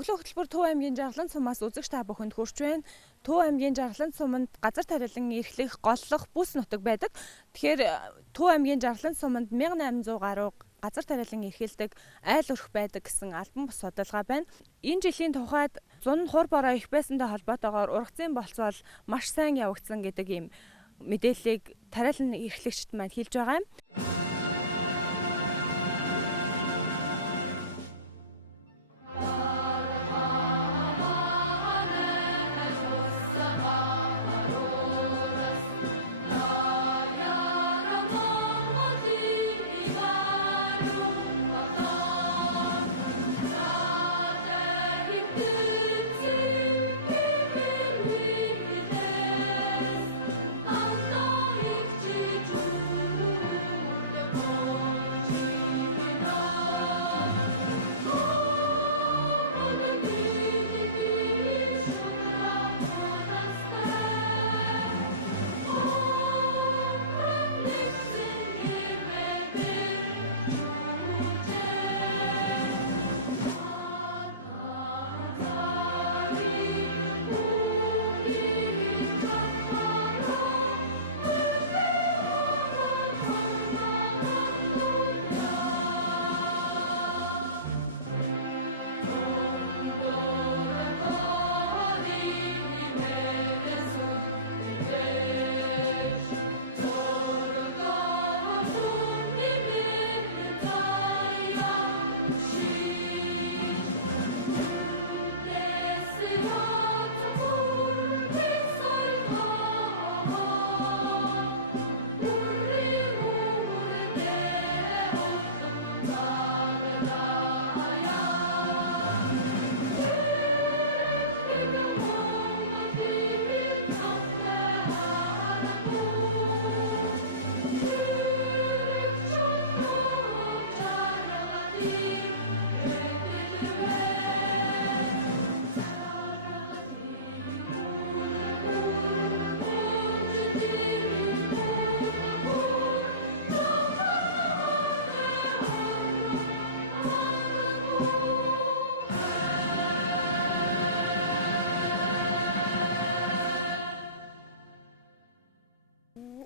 Өглөө хөтөлбөр Төв аймгийн Жаргалан сумаас үзэгч та бүхэнд хүрч байна. Төв аймгийн Жаргалан суманд газар тариалан эрхлэх голлох бүс нутаг байдаг. Тэгэхээр Төв аймгийн Жаргалан суманд 1800 гаруй газар тариалан эрхэлдэг айл өрх байдаг гэсэн албан бус судалгаа байна. Энэ жилийн тухайд зун хур бороо их байсантай холбоотойгоор ургацын болцоол маш сайн явагдсан гэдэг ийм мэдээллийг тариалан эрхлэгчид маань хэлж байгаа юм.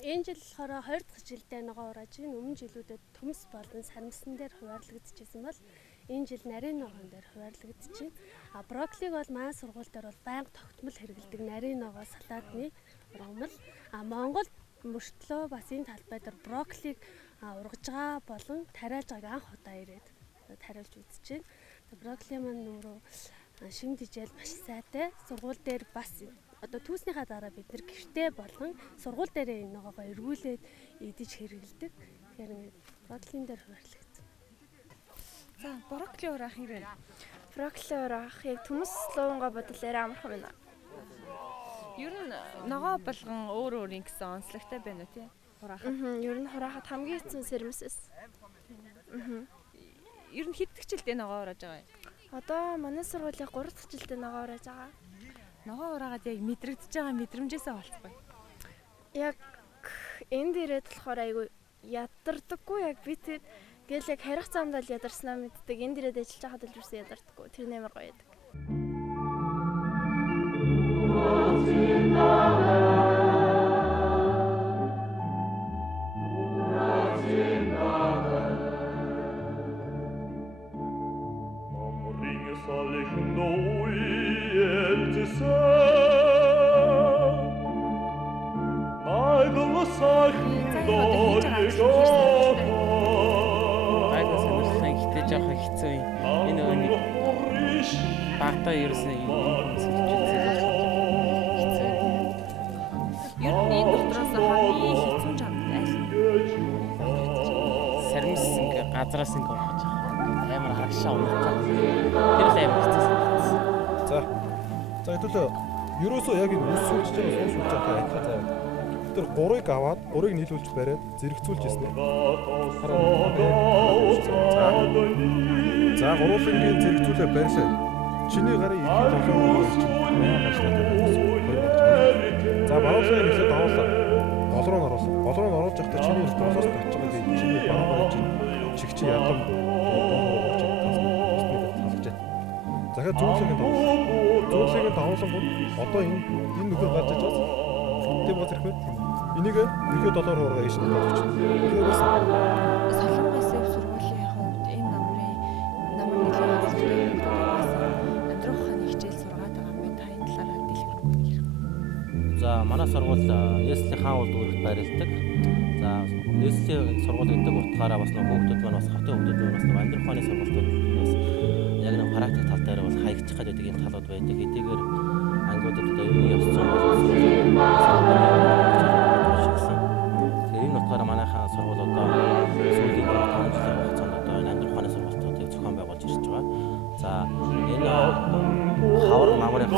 Энэ жил болохоор 2 дахь жилдээ ногоо урааж байна. Өмнө жилүүдэд төмс болон сарамсан дээр хуваарлагдчихсан бол энэ жил нарийн ногоон дээр хуваарлагдчихэв. Брокколиг бол маань сургууль дээр бол байнга тогтмол хэрэглэдэг нарийн ногоо салаатны ургамал. Монголд мөртлөө бас энэ талбай дээр брокколиг ургаж байгаа болон тариалж байгааг анх удаа ирээд тариалж үзэж байна. Брокколи маань нүүрөө шин дижэл маш сайтай. Сургууль дээр бас одоо түүснийхаа дараа бид нар гэртээ болон сургууль дээр энэ ногоогоо эргүүлээд идэж хэрэглэдэг. Тэгэхээр брокколин дээр хуваарлагдсан. За, брокколи ураах юм бэ? Брокколи ураах яг төмс луунгоо бодлоор амархан байна. Ер нь ногоо болгон өөр ингэсэн онцлогтой байна уу тий? Ураахад. Ер нь хураахад хамгийн хэцүү сэрэмсэс. Ер нь хэд дэх жилдээ ногоо урааж байгаа юм? Одоо манай сургуулийн 3 дахь жилдээ ногоо урааж байгаа. Ногоо ураагаад яг мэдрэгдэж байгаа мэдрэмжээсээ олцгоё. Яг энд ирээд болохоор айгүй ядардаггүй яг би тэр гэл яг харих замдаа л ядарснаа мэддэг. Энд ирээд ажиллаж байхад л юусэн ядардаггүй. Тэр нэмэр гоё ядаг. Багтаа ерөөсөө Ер нь энэ дотроос хамгийн хэцүү жамд аль? сармис ингээ газраас ингээ орж байгаа. Амар харагшаа унах. Тэр л амар хэцүү. За хэдүүлээ ерөөсөө яг энэ үс сүлж байгаа суус үлж байгаа адилхан заяа. Тэр 3-ыг аваад 3-ыг нийлүүлж бариад зэрэгцүүлж ирсэн. За гурвангийн зэрэгцүүлээ барьлаа. Чиний гарын ихэд олон болж за баруулгын хэлээд аваалаа. Гол руу оруулсан. Гол руу оруулж явахдаа чиний голоос татж байгаа тийм чиний баг чинь чигчи ядам Захиад зөвлөгийн давуулангууд одоо энэ нөхөр гарч иж байгаа. Тийм боц ирэхэд энийг ерхий доллар хуурга ийш бодож байна. Солонгос сургуулийн хувьд энэ намар нэлээд хөлбөртэй амьдрах ухааны хичээл сургаад байгаа юм байна. Та энэ талаараа дэлгэрэнгүй. За манай сургууль Nestle хаан улд үүрэгт байрладаг. За Nestle сургууль гэдэг утгаараа бас нэг хүүхдүүд маань бас хотын хүүхдүүд маань бас амьдрах ухааны сургалтууд бас яг нэг практик тал дээр бас хаягдчих гэдэг энэ талууд байдаг. Эдгээр ангиудад одоо юм ёс зүйн энэ утгаараа манайхаа сургууль одоо сүүлийн 5 жилийн хугацаанд одоо энэ амьдрах ухааны сургалтуудыг зохион байгуулж ирж байгаа. За энэ хавар намрын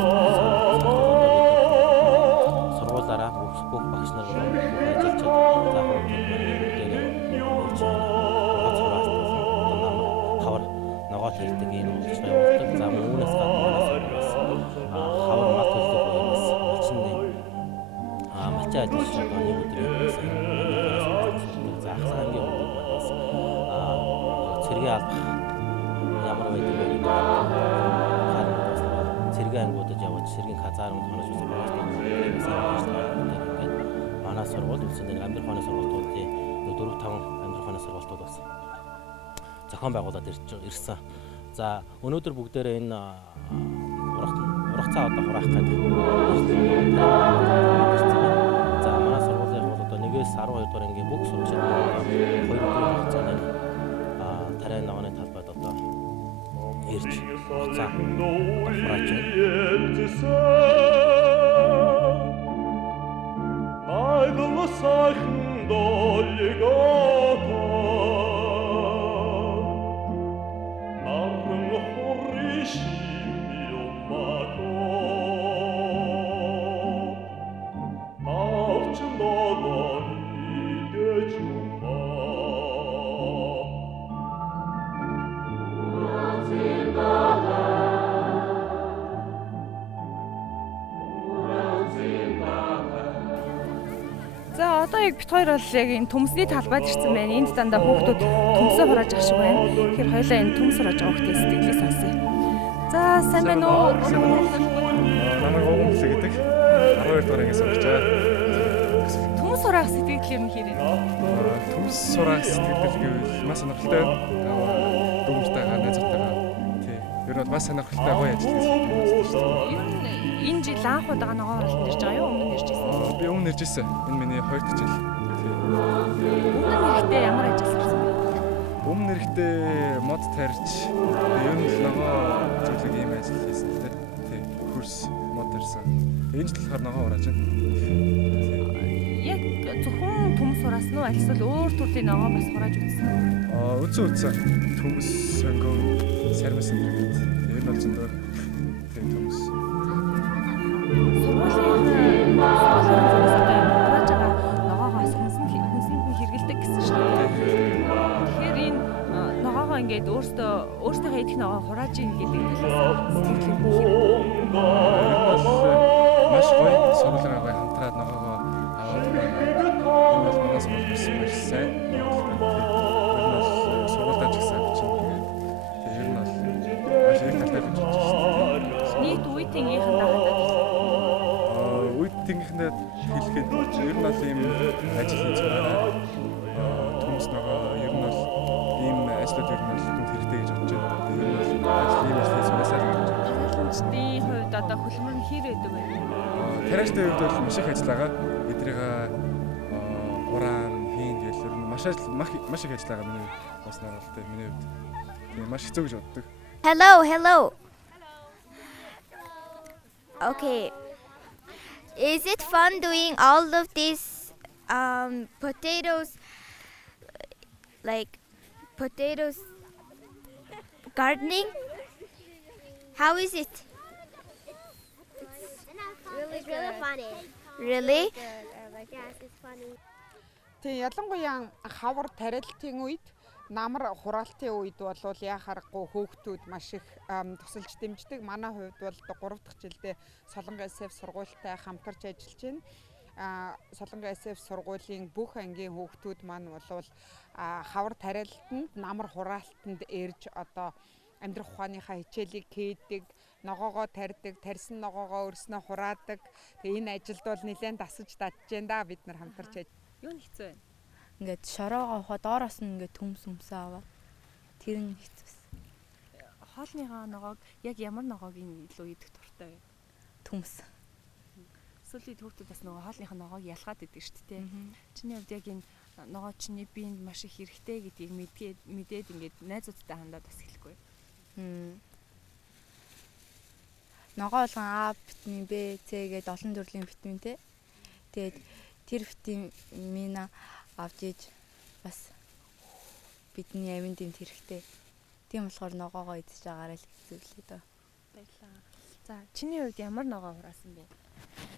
сургуулаараа бүх багш нар ажиллаж хавар ногоол хийдэг энэ үйлчлэг явуулдаг. За үүнээс гадна хавар мат төлдөг бас мачаа ажиллаж байгаа нэг өдрийн заахсан ангийн бас цэргийн албах ямар байдаг вэ гэдэг цэргийн ангиудад явж цэргийн казармд хонож үзэх манай сургууль үлсэн нэг амьдрах ухааны сургалтуудын 4-5 амьдрах ухааны сургалтууд бас зохион байгуулад ирсэн. За өнөөдөр бүгдээрээ энэ урах цаа одоо хураах гэдэг. За манай сургуулийн бол одоо 1-ээс 12 дугаар ангийн бүх сурагчид 2 өдрийн хугацаанд тариа ногооны талбайд одоо ирж хугацаа хурааж байна. Одоо яг бит хоёр бол яг энэ төмсний талбайд ирсэн байна. Энд дандаа хүүхдүүд төмсөө хурааж ах шиг байна. Тэгэхээр хоёулаа энэ төмс хурааж байгаа хүүхдийн сэтгэлийг сонсъё. За сайн байна уу? Намайг Өвгөнлө гэдэг 12 дугаар ангиас сурч байгаа. Төмс хураах сэтгэл юм хэрэг. Төмс сураах сэтгэл гэвэл маш сонирхолтой байна. Дүүмжтэйгээ найзтайгаа тий. Ер нь бас сонирхолтой гоё ажил хийсэн. Энэ жил анх удаага ногоон оролтод ирж байгаа юу? Өмнө нь ирж ирсэн. Би өмнө ирж ирсэн. Энэ миний 2 дахь жил. Өмнө нэрэхтэй ямар ажил хийсэн бэ? Өмнө нэрэхтэй мод тарьж, ер нь л ногоо зөвлөг ийм ажил хийсэн л тий. Курс мод тарьсан. Энэ жил болохоор ногоо урааж байна. Яг зөвхөн төмс хураас нь аль эсвэл өөр төрлийн ногоо бас хурааж үзсэн үү? Үзсэн. Төмс, сонгон, сармис гэдэг. Ер нь бол зөндөө тий төмс. Сургуулийн хурааж байгаа ногоогоос хүнсэнд нь хэргэлдэг гэсэн шүү дээ. Тэгэхээр энэ ногоогоо ингээд өөртөө идэх ногоо хурааж ийн гэдэг нь маш гоё сургуулийн гоё хамтраад ногоогоо аваад энэ бол манай сургууль маш сайн. Сургуультай ч гэсэн чинь тэгээд ер нь бол маш их талтай гэж бодож байна. Нийт үеийнхэнтэй хандаад Тэнгихэндээ хэлэхэд ер нь бол ийм ажил хийж байгаа. Төмс ногоо ер нь бол ийм ажлууд ер нь бол хэрэгтэй гэж бодож байна. Тэгээд ер нь бол ажил ийм ажил хийж байсаар гэж бодож байна. тариаланчдын хувьд одоо хөдөлмөр нь хэр байдаг вэ? Тариалчдын хувьд бол маш их ажил байгаа. Эдрийг уран хийн гэл ер нь маш их ажил байгаа миний бас наралтай миний хувьд. Тэгээд маш хэцүү гэж боддог. Hello. Okay. Is it fun doing all of these potatoes, like potatoes gardening? How is it? It's really funny. Really? Yes, it's funny. Тэг ялангуяа хавар тариалтын үед намар хураалтын үед бол яхаарахгүй хөөгтүүд маш их тусалж дэмждэг. Манай хувьд бол 3 дахь жилдээ Солонгос SF сургуультай хамтарч ажиллаж байна. Солонгос SF сургуулийн бүх ангийн хөөгтүүд маань бол хавар тариалтанд, намар хураалтанд ирж одоо амьдрах ухааныхаа хичээлийг хийдэг, ногоогоо тарьдаг, тарьсан ногоогоо өрснөө хураадаг. Тэгээ энэ ажилд бол нэлээд дасаж дадж जैन да бид нар хамтарч. Юу нь хэцүү вэ? Ингээд шороогоо ухаа доороос нь ингээд төмсөө аваад тэр нь хэцүүс. Хоолныхаа ногоог яг ямар ногоогийн илүү идэх дуртай вэ? Төмс. Сүүлийн хүүхдүүд бас нөгөө хоолныхаа ногоог ялгаад идэг шүү дээ. Чиний хувьд яг энэ ногоо чиний биед маш их хэрэгтэй гэдгийг мэдээд ингээд найзуудтай хандаад бас хэлэхгүй. Ногоо болгон А, витамин Б, С гэдэг олон төрлийн витаминтэй. Тэгээд тэр витамин авч иж бас бидний аминд дэмт хэрэгтэй. Тийм болохоор ногоогоо идэж байгаарай л хэвлээ дөө. Баярлалаа. За, чиний хувьд ямар ногоо хураасан бэ?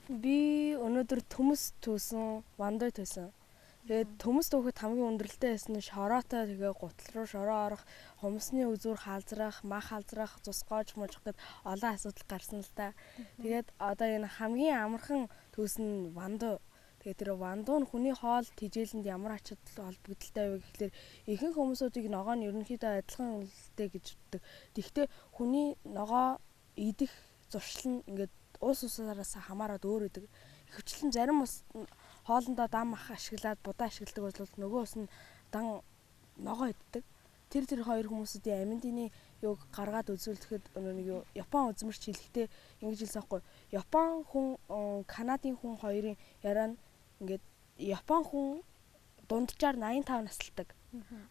Би өнөөдөр төмс түүсэн, вандой түүсэн. Тэгээд төмс түүхэд хамгийн өндөрлөлтэй байсан нь шороотой тэгээ гутал руу шороо орох, хумсны үзүүр халзрах, мах халзрах, цус гоож мужих гэд олон асуудал гарсан л та. Тэгээд одоо энэ хамгийн амархан түүс нь вандой. Тэгээд тэр вандуу нь хүний хоол тэжээлэнд ямар ач холбогдолтой вэ гэхэлэр ихэнх хүмүүсүүдийг ногоо нь ерөнхийдөө адилхан үлдээ гэж үздэг. Тэгэхдээ хүний ногоо идэх зуршил нь ингээд уус усаараас хамаарат өөр идэг. Ихэвчлэн зарим ус хоолндоо дан мах ашиглаад будаа ашигладаг бол нөгөө ус нь дан ногоо иддэг. Тэр хоёр хүмүүсийн аминдины юуг гаргаад үзүүлэхэд нэг юу Япон үзмэрч хэлэхдээ ингэж хэлсэн байхгүй. Япон хүн Канадын хүн хоёрын яриа нь ингээд Япон хүн дунджаар 85 насалдаг.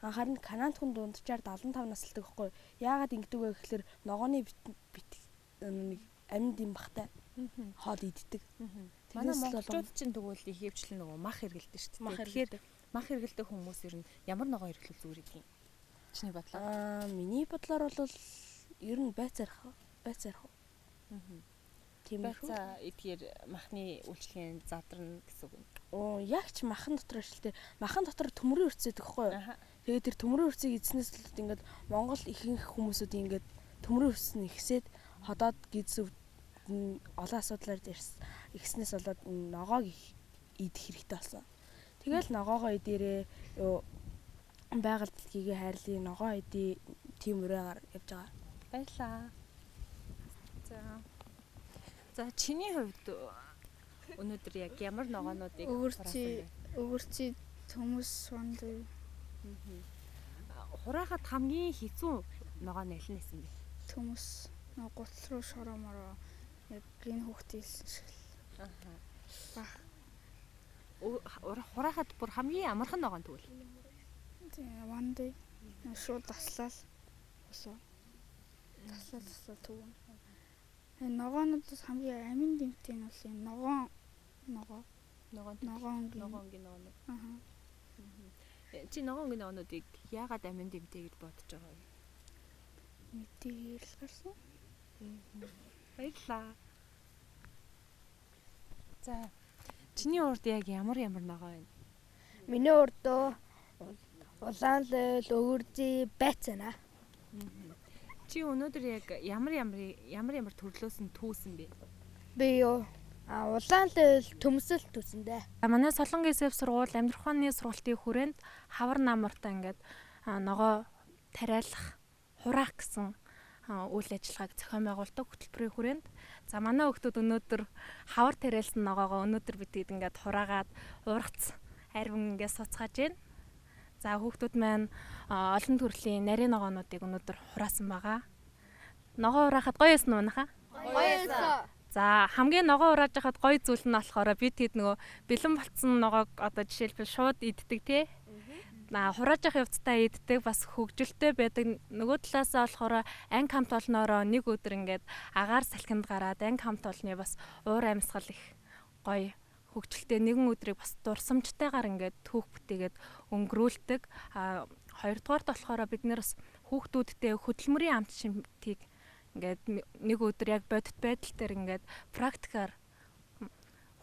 Харин Канад хүн дунджаар 75 насалдаг байхгүй. Яагаад ингэдэг вэ гэхээр ногооны нэг аминд юм бахтай хоол иддэг. Манай монголчууд чинь тэгвэл их хөвчлэн нөгөө мах хэргэлдэж шүү дээ. Тэгэхээр мах хэргэлдэг хүмүүс ер нь ямар ногоо хэрглэл зүгээр идэх юм? Чиний бодлоор? Миний бодлоор бол ер нь байцаарх. Тийм байцаа эдгээр махны үйлчлэгийн задарна гэсэн үг юм. Яг ч махан дотор шилтэй. Махан дотор төмрийн үрцэдэг хгүй юу? Тэгээд тэр төмрийн үрцийг эзнээс л ингээд Монгол ихэнх хүмүүсүүд ингээд төмрийн үрц нь ихсээд ходоод гизв олон асуудлаар ихснээс болоод ногоог идэх хэрэгтэй болсон. Тэгэл ногоогоо идээрээ юу байгаль дэлхийгээ хайрлаа ногоо идээ тийм үрээгээр явж байгаа. Баярлаа. За чиний хувьд өнөөдөр яг ямар ногоонуудыг өвөрчий төмс вандой. Хураахад хамгийн хэцүү ногоо нь аль нь байсан бэ? Төмс гутал руу шороо мороо яг гин хүүхдээс шиг л. Хураахад бүр хамгийн амархан ногоон тэгвэл. Тийм вандой шууд таслал. Таслал түгэн. Ногоонуудаас хамгийн амин дэмтэй нь бол энэ ногоонгийн ногоонууд. Чи ногоонгийн ногоонуудыг яагаад амин дэмтэй гэж бодож байгаа вэ? Мэдээ л гарсан. Баярлалаа. За чиний урд яг ямар ногоо вэ? Миний урд улаанлал өвөржи байцаана. Чи өнөөдөр яг ямар төрлөөс нь түүсэн бэ? Би улаанлал төмсөл түүсэн дээ. Манай Солонгос СФ сургууль амьдрах ухааны сургалтын хүрээнд хавар намартаа ингээд ногоо тариалах, хураах гэсэн үйл ажиллагааг зохион байгуулдаг хөтөлбөрийн хүрээнд. За манай хүүхдүүд өнөөдөр хавар тариалсан ногоогоо өнөөдөр бид ингээд хураагаад ургац арвин ингээд суцгааж байна. За хүүхдүүд маань олон төрлийн нарийн ногоонуудыг өнөөдөр хураасан байгаа. Ногоо хураахад гоё эсэн уу наха? Гоё эсэн. За хамгийн ногоо хурааж байхад гоё зүйл нь болохоор бид хэд нөгөө бэлэн болцсон ногоог одоо жишээлбэл шууд иддэг тий. Хурааж явах явцдаа иддэг бас хөгжилтэй байдаг. Нөгөө талаасаа болохоор анги хамт олноороо нэг өдөр ингээд агаар салхинд гараад анги хамт олны бас уур амьсгал их гоё хөгжилтэй нэгэн өдрийг бас дурсамжтайгаар ингээд түүх бүтээгээд өнгөрүүлдэг. Хоёрдугаарт болохоор бид нэр бас хүүхдүүдтэй хөдөлмөрийн амт шимтгийг ингээд нэг өдөр яг бодит байдал дээр ингээд практикаар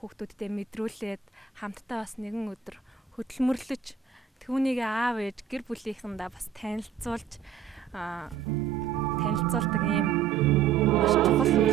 хүүхдүүдтэй мэдрүүлээд хамтдаа бас нэгэн өдөр хөдөлмөрлөж түүнийг аав ээж гэр бүлийнхэндээ бас танилцуулдаг ийм маш чухал